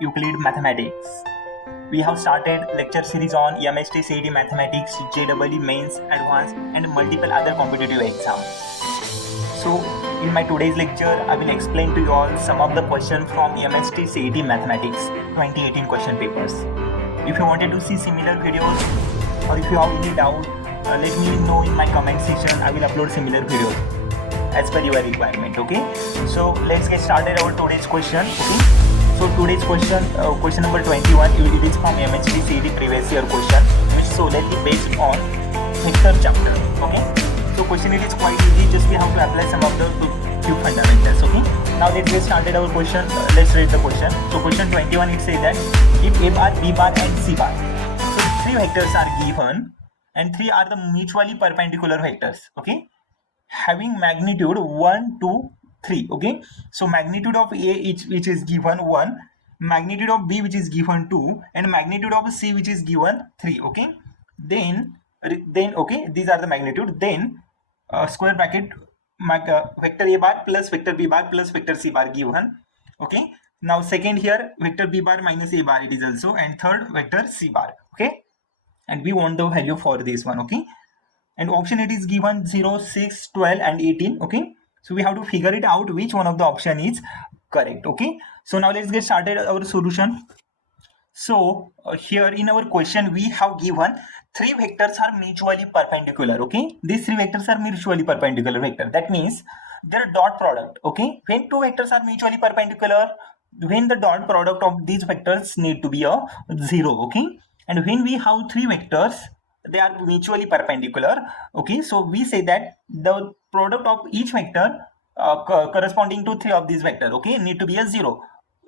Euclid Mathematics. We have started lecture series on MST CET Mathematics, JEE Mains, Advanced and multiple other competitive exams. So in my today's lecture, I will explain to you all some of the questions from MST CET Mathematics 2018 question papers. If you wanted to see similar videos or if you have any doubt, let me know in my comment section. I will upload similar videos as per your requirement. Okay, so let's get started our today's question. Okay, so today's question, question number 21, it is from MHT CET previous year question, which is solely based on vector chapter. Okay, so question it is quite easy, just we have to apply some of the few fundamentals. Okay, now let's get started our question. Let's read the question. So question 21, it says that if A bar, B bar and C bar, so three vectors are given and three are the mutually perpendicular vectors. Okay, having magnitude 1, 2, 3. Okay, so magnitude of A which is given 1, magnitude of B which is given 2, and magnitude of C which is given 3. Okay, then okay, these are the magnitude. Then square bracket vector A bar plus vector B bar plus vector C bar given. Okay, now second here vector B bar minus A bar it is also, and third vector C bar. Okay, and we want the value for this one. Okay, and option it is given 0, 6, 12 and 18. Okay, so we have to figure it out which one of the option is correct. Okay, so now let's get started our solution. So here in our question we have given three vectors are mutually perpendicular. Okay, these three vectors are mutually perpendicular vector. That means their dot product. Okay, when two vectors are mutually perpendicular, when the dot product of these vectors need to be a 0. Okay, and when we have three vectors, they are mutually perpendicular. Okay, so we say that the product of each vector corresponding to three of these vectors, okay, need to be a 0.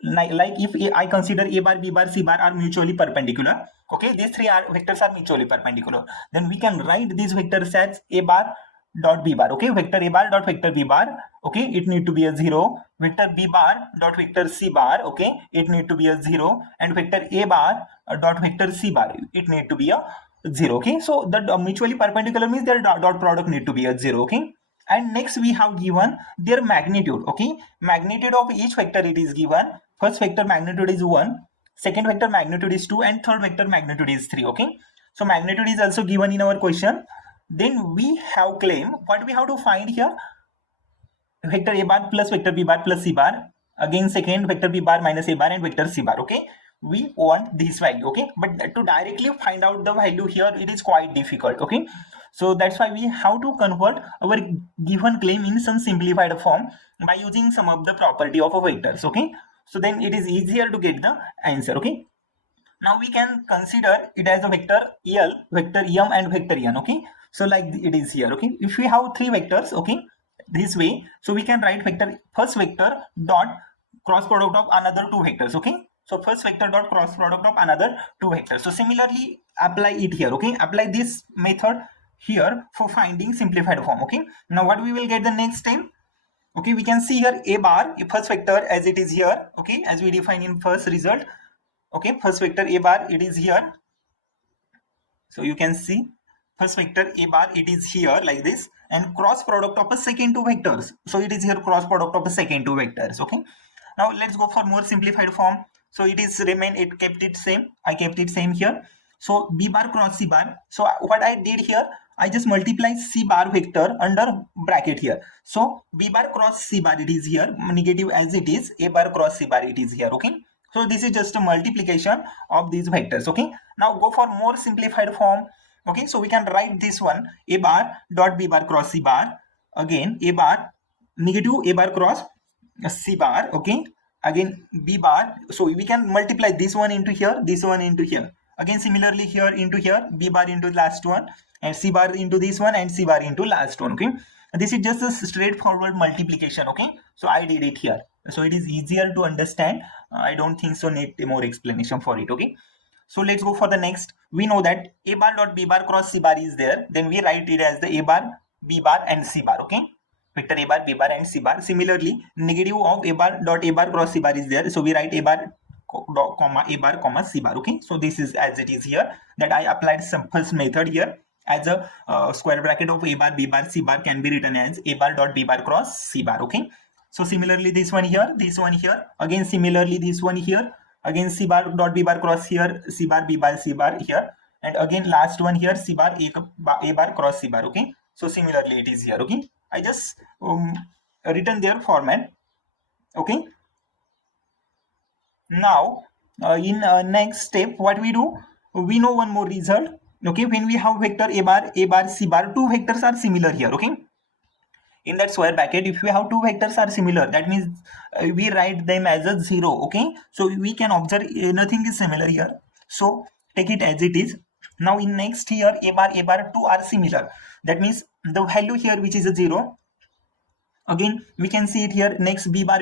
Like if I consider A bar, B bar, C bar are mutually perpendicular. Okay, these three vectors are mutually perpendicular. Then we can write these vectors as A bar dot B bar. Okay, vector A bar dot vector B bar. Okay, it need to be a 0. Vector B bar dot vector C bar. Okay, it need to be a 0. And vector A bar dot vector C bar, it need to be a 0. Okay, so the mutually perpendicular means their dot product need to be a 0. Okay, and next we have given their magnitude. Okay, magnitude of each vector it is given. First vector magnitude is 1, second vector magnitude is 2, and third vector magnitude is 3. Okay, so magnitude is also given in our question. Then we have claim, what we have to find here, vector A bar plus vector B bar plus C bar, again second vector B bar minus A bar and vector C bar. Okay, we want this value. Okay, but to directly find out the value here, it is quite difficult. Okay, so that's why we have to convert our given claim in some simplified form by using some of the property of a vectors. Okay, so then it is easier to get the answer. Okay, now we can consider it as a vector L, vector M and vector N. Okay, so like it is here. Okay, if we have three vectors, okay, this way, so we can write vector first vector dot cross product of another two vectors. Okay, so first vector dot cross product of another two vectors. So similarly apply it here. Okay, apply this method here for finding simplified form. Okay, now what we will get the next time. Okay, we can see here A bar, first vector as it is here. Okay, as we define in first result. Okay, first vector A bar it is here. So you can see first vector A bar it is here like this, and cross product of the second two vectors. So it is here cross product of the second two vectors. Okay, now let's go for more simplified form. So it is remain, it kept it same. I kept it same here. So B bar cross C bar. So what I did here, I just multiply C bar vector under bracket here. So B bar cross C bar it is here, negative as it is, A bar cross C bar it is here. Okay, so this is just a multiplication of these vectors. Okay, now go for more simplified form. Okay, so we can write this one, A bar dot B bar cross C bar, again A bar negative A bar cross C bar. Okay, again B bar, so we can multiply this one into here, this one into here, again similarly here into here, B bar into last one, and C bar into this one, and C bar into last one. Okay, this is just a straightforward multiplication. Okay, so I did it here, so it is easier to understand. I don't think so need more explanation for it. Okay, so let's go for the next. We know that A bar dot B bar cross C bar is there, then we write it as the A bar, B bar and C bar. Okay, vector A bar, B bar and C bar. Similarly, negative of A bar dot A bar cross C bar is there, so we write A bar comma A bar comma C bar. Okay, so this is as it is here, that I applied simple method here, as a square bracket of A bar, B bar, C bar can be written as A bar dot B bar cross C bar. Okay, so similarly this one here, again similarly this one here, again C bar dot B bar cross here, C bar B bar C bar here, and again last one here C bar A bar cross C bar. Okay, so similarly it is here. Okay, I just written their format. Okay, now in next step what we do, we know one more result. Okay, when we have vector A bar C bar, two vectors are similar here. Okay, in that square bracket, if we have two vectors are similar, that means we write them as a 0. Okay, so we can observe nothing is similar here, so take it as it is. Now in next here A bar two are similar, that means the value here which is a 0, again we can see it here. Next B bar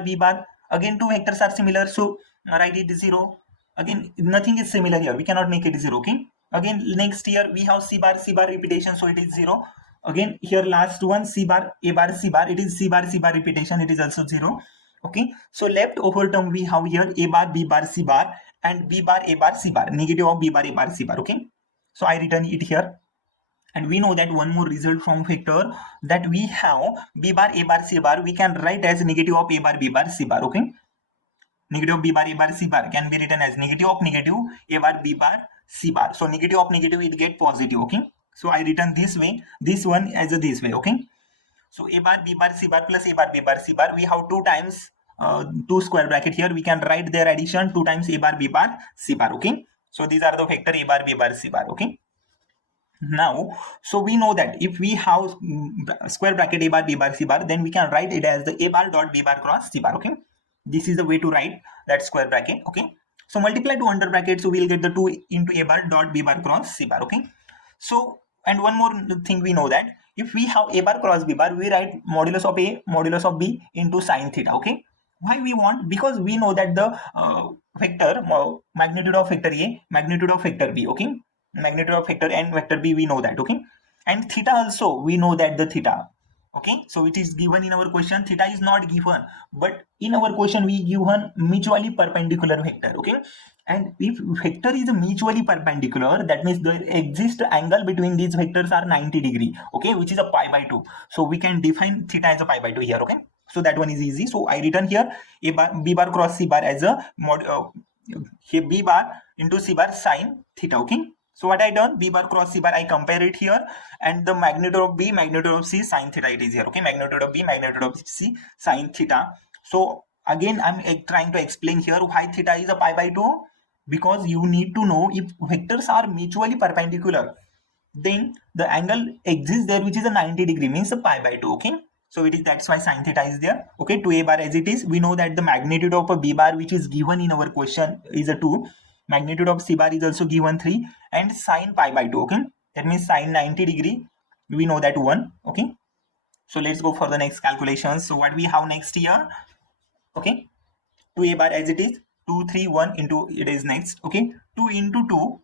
again two vectors are similar, so write it 0. Again nothing is similar here, we cannot make it 0. Okay, again next here we have C bar repetition, so it is 0. Again here last one C bar C bar, it is C bar repetition, it is also 0. Okay, so left over term we have here A bar B bar C bar and B bar A bar C bar, negative of B bar A bar C bar. Okay, so I written it here. And we know that one more result from vector, that we have B bar A bar C bar, we can write as negative of A bar B bar C bar. Okay, negative of B bar A bar C bar can be written as negative of negative A bar B bar C bar. So negative of negative will get positive. Okay, so I written this way, this one as a this way. Okay, so A bar B bar C bar plus A bar B bar C bar, we have two times two square bracket here, we can write their addition 2 times A bar B bar C bar. Okay, so these are the vector A bar B bar C bar. Okay, now so we know that if we have square bracket A bar B bar C bar, then we can write it as the A bar dot B bar cross C bar. Okay, this is the way to write that square bracket. Okay, so multiply to under bracket, so we'll get the 2 into A bar dot B bar cross C bar. Okay, so and one more thing we know, that if we have A bar cross B bar, we write modulus of A modulus of B into sine theta. Okay, why we want? Because we know that the vector magnitude of vector A, magnitude of vector B. Okay, magnitude of vector and vector B, we know that. Okay, and theta also we know that the theta. Okay, so it is given in our question, theta is not given, but in our question we given mutually perpendicular vector. Okay, and if vector is mutually perpendicular, that means the exist angle between these vectors are 90 degree. Okay, which is a pi by 2, so we can define theta as a pi by 2 here. Okay, so that one is easy. So I written here A bar B bar cross C bar as a here B bar into C bar sine theta. Okay, so what I done, B bar cross C bar, I compare it here, and the magnitude of B, magnitude of C, sine theta, it is here. Okay, magnitude of B, magnitude of C, sine theta. So again I'm trying to explain here why theta is a pi by 2, because you need to know if vectors are mutually perpendicular, then the angle exists there which is a 90 degree, means a pi by 2. Okay, so it is, that's why sine theta is there. Okay, to A bar as it is, we know that the magnitude of a B bar which is given in our question is a 2, magnitude of C bar is also given 3, and sine pi by 2. Okay, that means sine 90 degree, we know that 1. Okay, so let's go for the next calculations. So what we have next here, okay, 2 A bar as it is, 2 3 1 into it is next. Okay, 2 into 2,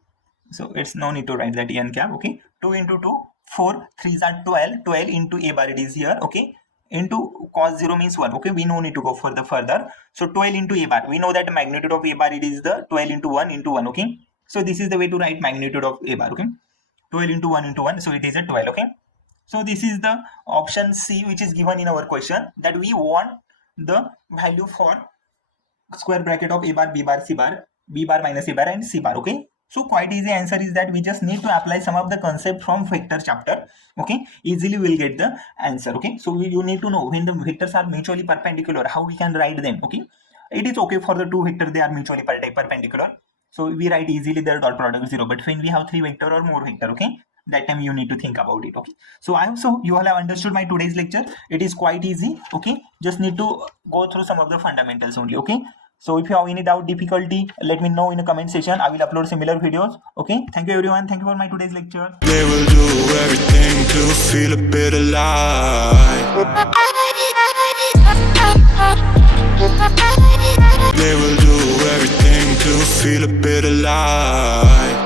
so it's no need to write that n cap. Okay, 2 into 2, 4 3s are 12 into A bar it is here. Okay, into cos 0 means 1. Okay, we no need to go further. So 12 into A bar, we know that the magnitude of A bar it is the 12 into 1 into 1. Okay, so this is the way to write magnitude of A bar. Okay, 12 into 1 into 1, so it is a 12. Okay, so this is the option C which is given in our question, that we want the value for square bracket of A bar B bar C bar, B bar minus A bar and C bar. Okay, so quite easy answer is that we just need to apply some of the concept from vector chapter. Okay, easily we'll get the answer. Okay, so you need to know when the vectors are mutually perpendicular, how we can write them. Okay, it is okay for the two vectors, they are mutually perpendicular, so we write easily their dot product 0. But when we have 3 vector or more vector, okay, that time you need to think about it. Okay, so I hope so you all have understood my today's lecture. It is quite easy. Okay, just need to go through some of the fundamentals only. Okay, so if you have any doubt, difficulty, let me know in the comment section. I will upload similar videos. Okay, thank you everyone. Thank you for my today's lecture. They will do everything to feel a bit alive. They will do everything to feel a bit alive.